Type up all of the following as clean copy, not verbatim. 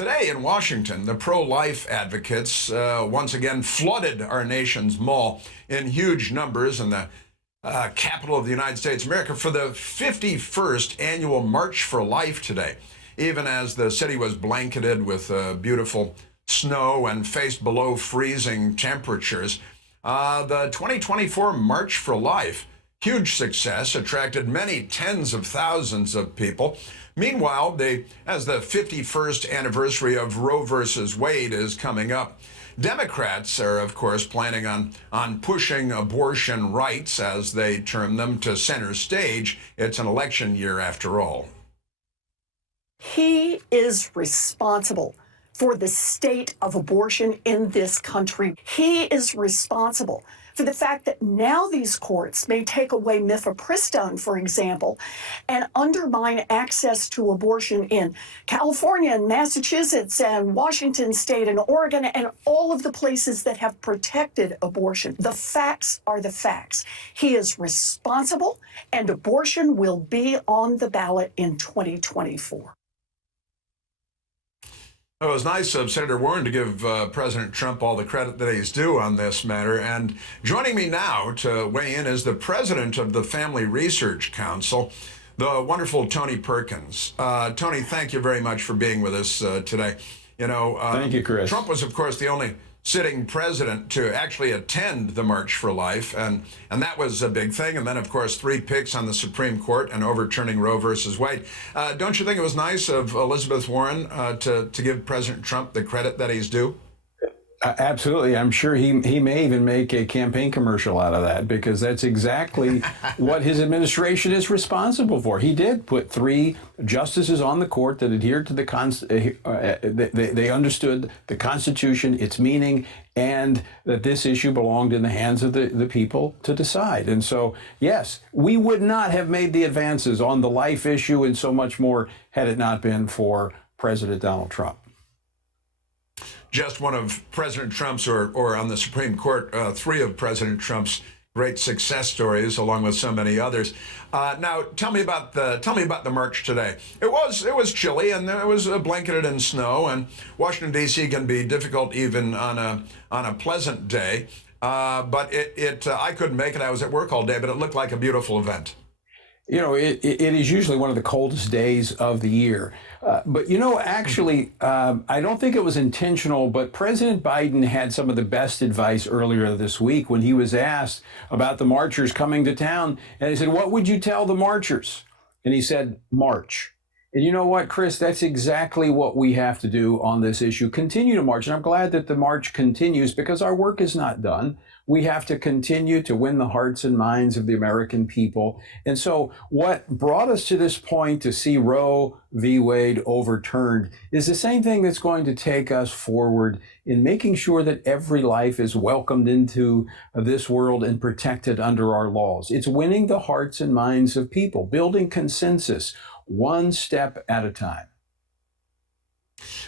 Today in Washington, the pro-life advocates once again flooded our nation's mall in huge numbers in the capital of the United States of America for the 51st annual March for Life today, even as the city was blanketed with beautiful snow and faced below freezing temperatures. The 2024 March for Life, huge success, attracted many tens of thousands of people. Meanwhile, as the 51st anniversary of Roe versus Wade is coming up, Democrats are, of course, planning on pushing abortion rights, as they term them, to center stage. It's an election year after all. He is responsible for the state of abortion in this country. He is responsible for the fact that now these courts may take away mifepristone, for example, and undermine access to abortion in California and Massachusetts and Washington State and Oregon and all of the places that have protected abortion. The facts are the facts. He is responsible, and abortion will be on the ballot in 2024. It was nice of Senator Warren to give President Trump all the credit that he's due on this matter. And joining me now to weigh in is the president of the Family Research Council, the wonderful Tony Perkins. Tony, thank you very much for being with us today. Thank you, Chris. Trump was, of course, the only sitting president to actually attend the March for Life, and that was a big thing. And then, of course, 3 picks on the Supreme Court and overturning Roe versus Wade. Don't you think it was nice of Elizabeth Warren to give President Trump the credit that he's due? Absolutely. I'm sure he may even make a campaign commercial out of that, because that's exactly what his administration is responsible for. He did put 3 justices on the court that adhered to they understood the Constitution, its meaning, and that this issue belonged in the hands of the people to decide. And so, yes, we would not have made the advances on the life issue and so much more had it not been for President Donald Trump. Just one of President Trump's, or on the Supreme Court, 3 of President Trump's great success stories, along with so many others. Now, tell me about the march today. It was chilly, and it was blanketed in snow, and Washington D.C. can be difficult even on a pleasant day. But I couldn't make it. I was at work all day, but it looked like a beautiful event. It is usually one of the coldest days of the year. But, actually, I don't think it was intentional, but President Biden had some of the best advice earlier this week when he was asked about the marchers coming to town. And he said, "What would you tell the marchers?" And he said, "March." And you know what, Chris? That's exactly what we have to do on this issue. Continue to march. And I'm glad that the march continues, because our work is not done. We have to continue to win the hearts and minds of the American people. And so what brought us to this point to see Roe v. Wade overturned is the same thing that's going to take us forward in making sure that every life is welcomed into this world and protected under our laws. It's winning the hearts and minds of people, building consensus, one step at a time.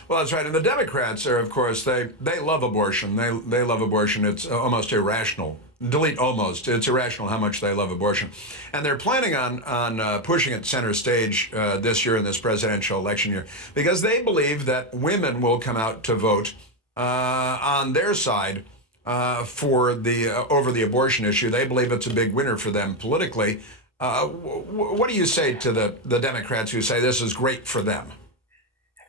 Well, that's right. And the Democrats are, of course, they love abortion. They love abortion. It's almost irrational. Delete almost. It's irrational how much they love abortion. And they're planning on pushing it center stage this year in this presidential election year, because they believe that women will come out to vote on their side over the abortion issue. They believe it's a big winner for them politically. What do you say to the Democrats who say this is great for them?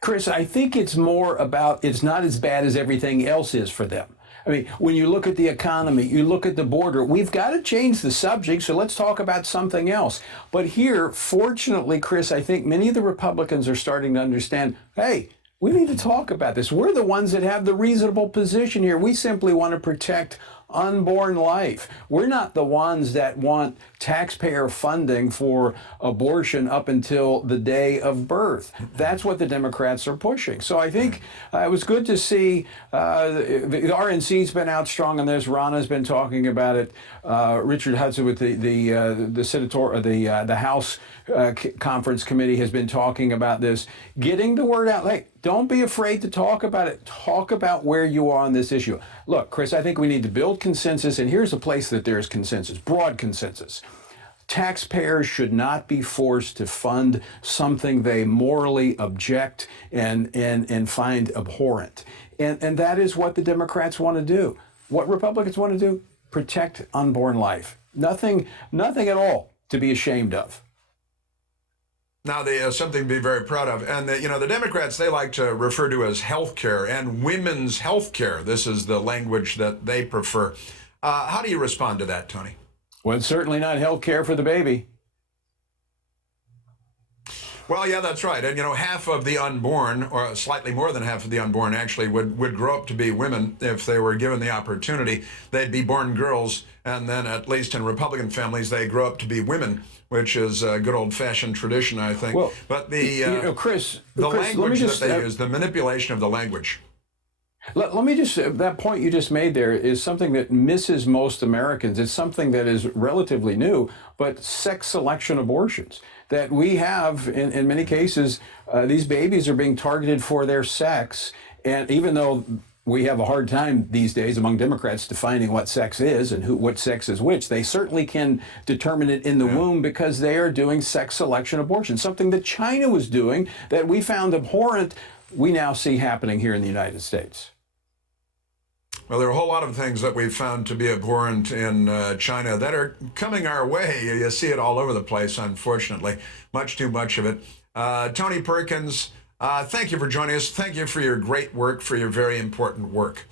Chris, I think it's more about it's not as bad as everything else is for them. I mean, when you look at the economy, you look at the border, we've got to change the subject, so let's talk about something else. But here, fortunately, Chris, I think many of the Republicans are starting to understand, hey, we need to talk about this. We're the ones that have the reasonable position here. We simply want to protect unborn life. We're not the ones that want taxpayer funding for abortion up until the day of birth. That's what the Democrats are pushing. So I think it was good to see the RNC's been out strong on this. Rana's been talking about it. Richard Hudson with the House Conference Committee has been talking about this, getting the word out. Hey, don't be afraid to talk about it. Talk about where you are on this issue. Look, Chris, I think we need to build consensus, and here's a place that there's consensus, broad consensus. Taxpayers should not be forced to fund something they morally object and find abhorrent. And that is what the Democrats want to do. What Republicans want to do, protect unborn life. Nothing at all to be ashamed of. Now, something to be very proud of. And, the Democrats, they like to refer to as health care and women's health care. This is the language that they prefer. How do you respond to that, Tony? Well, it's certainly not health care for the baby. Well, yeah, that's right. And, half of the unborn, or slightly more than half of the unborn, actually would grow up to be women if they were given the opportunity. They'd be born girls, and then, at least in Republican families, they grow up to be women, which is a good old-fashioned tradition, I think. Well, but the Chris, language that they use, the manipulation of the language. Let me just, that point you just made there is something that misses most Americans. It's something that is relatively new, but sex selection abortions. That we have, in many cases, these babies are being targeted for their sex. And even though we have a hard time these days among Democrats defining what sex is and what sex is which, they certainly can determine it in the womb because they are doing sex selection abortion, something that China was doing that we found abhorrent, we now see happening here in the United States. Well, there are a whole lot of things that we've found to be abhorrent in China that are coming our way. You see it all over the place, unfortunately. Much too much of it. Tony Perkins, thank you for joining us. Thank you for your great work, for your very important work.